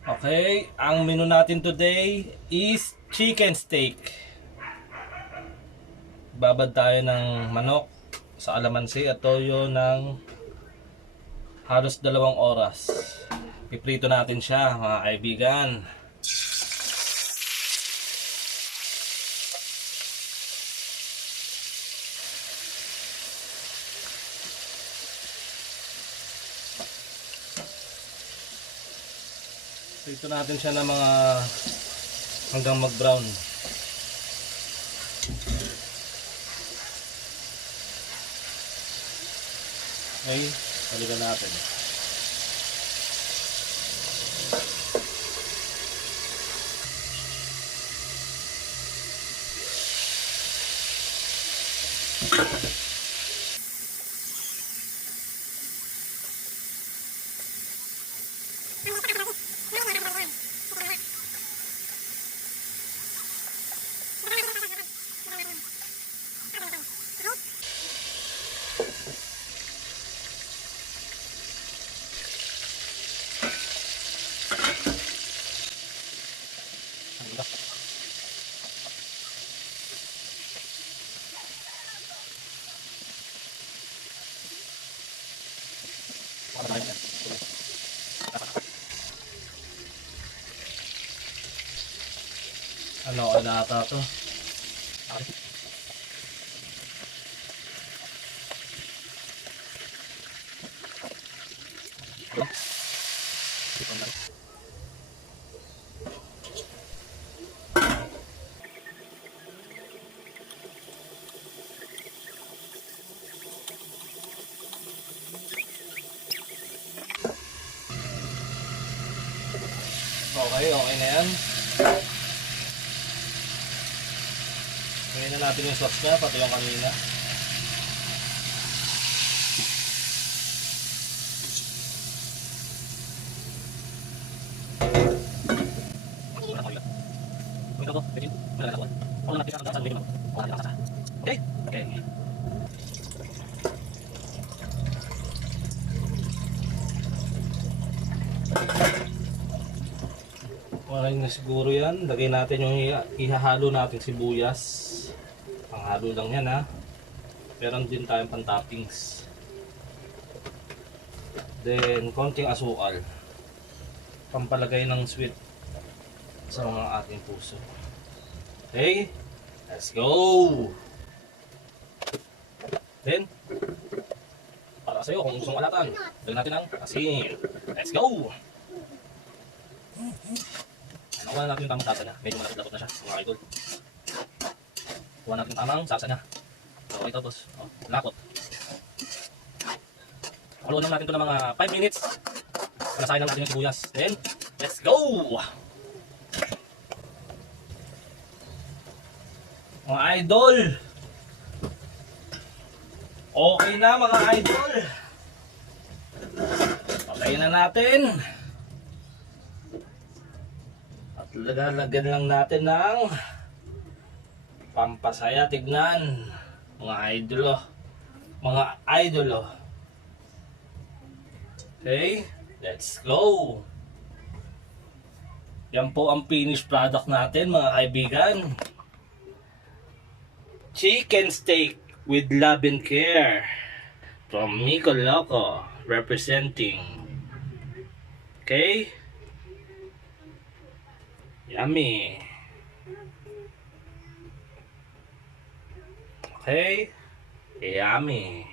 Okay, ang menu natin today is chicken steak. Babad tayo ng manok sa alamansi at toyo ng halos 2 oras. Piprito natin siya, mga kaibigan. Prito natin siya ng mga hanggang mag-brown. Okay, balikan natin. Ano ata to? Okay na yan. Ngayon na natin yung sauce niya, pati yung kanina. Okay. Okay na siguro yan. Lagay natin yung ihahalo natin sibuyas. Panghalo lang yan, ha. Meron din tayong pan-toppings. Then konting asukal. Pampalagay ng sweet sa mga ating puso. Okay, let's go! Then, para sa'yo kung gusto mong alatan, lagyan natin ang asin. Let's go! Nakuha natin yung tamang salsa niya. Medyo malapot-lapot na siya, mga idol. Kuha natin yung tamang salsa niya. Okay, tapos, lakot. Haluan lang natin ito ng mga 5 minutes. Palasahin lang natin yung sibuyas. Then, let's go! Mga idol! Okay na mga idol! Patayin na natin. At lalagyan lang natin ng pampasaya. Tignan mga idol, mga idol. Okay, let's go. Yan po ang finished product natin mga kaibigan. Chicken steak with love and care from Miko Loco representing. Okay, yummy. Okay, yummy.